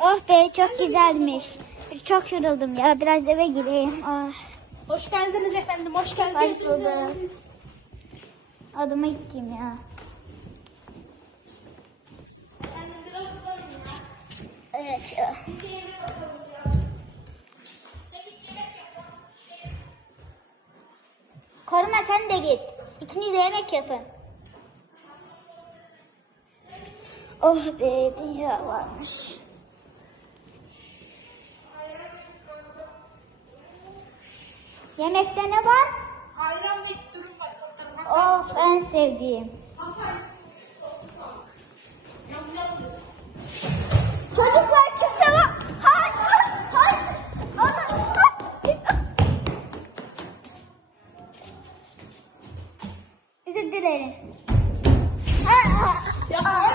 Oh be çok güzelmiş. Çok yoruldum ya. Biraz eve gireyim. Ah, Hoş geldiniz efendim, hoş hoş geldiniz. buldum. Adıma gideyim ya. Evet ya. Koruma sen de git. İkiniz de yemek yapın. Oh be dünya varmış. Yemekte ne var? Ayran ve dürüm var. Of en sevdiğim. Çocuklar kimse var. Hayır, hayır, hayır. Hayır, hayır. Özür dilerim. Aa, Ya.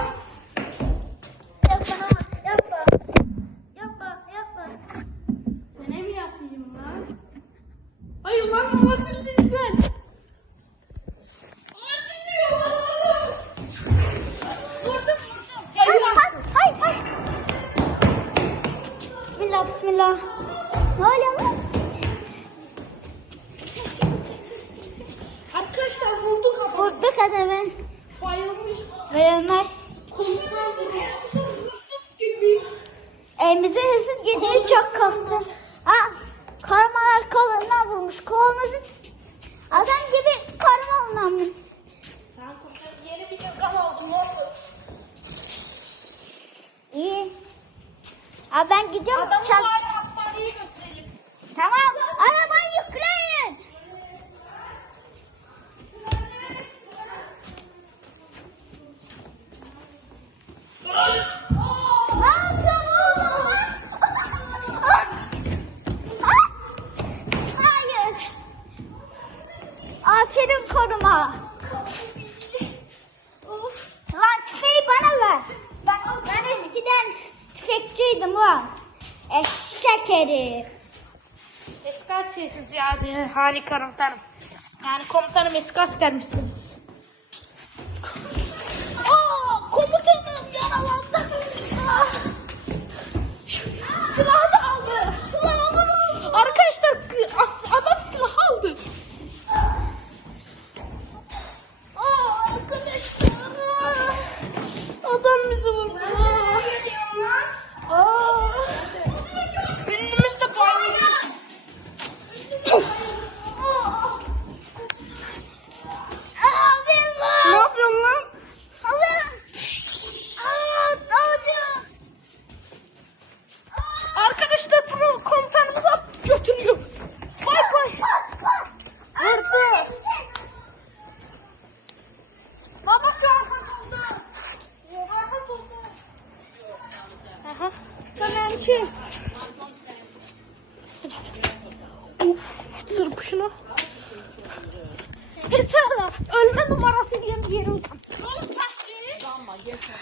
Bismillah, bismillah. Ne oluyor lan? Arkadaşlar vurduk ama. Vurduk adamı. Bayılmış. Kolundan dedi. Hırsız girdiğimiz çok korktum. Ha, karmalar kolundan vurmuş. Kolumuzu adam gibi karmalından mı? Ben kurtarıp yeni bir yılgam aldım. Nasıl? İyi. Abi ben gidiyorum Adamı çalış. bari hastaneye götürelim. Tamam. Arabayı yükleyin. Ne yapıyorsun Koruma. Lan tüfeği bana ver. Ben, ben eskiden tüfekçiydim lan. Eşek herif. Eski askersiniz yani Hani komutanım. Yani komutanım eski askermişsiniz. Aa komutanım yaralandım. Ah. Ne yapıyorsun lan? Arkadaşlar bunu komutanımıza götürüyor. Bay bay. Vurdu. Baba oldu. Aha. Tamam ki. Uf, sır kuşunu. Yeter. Ölme numarası diye bir yerim. Oğlum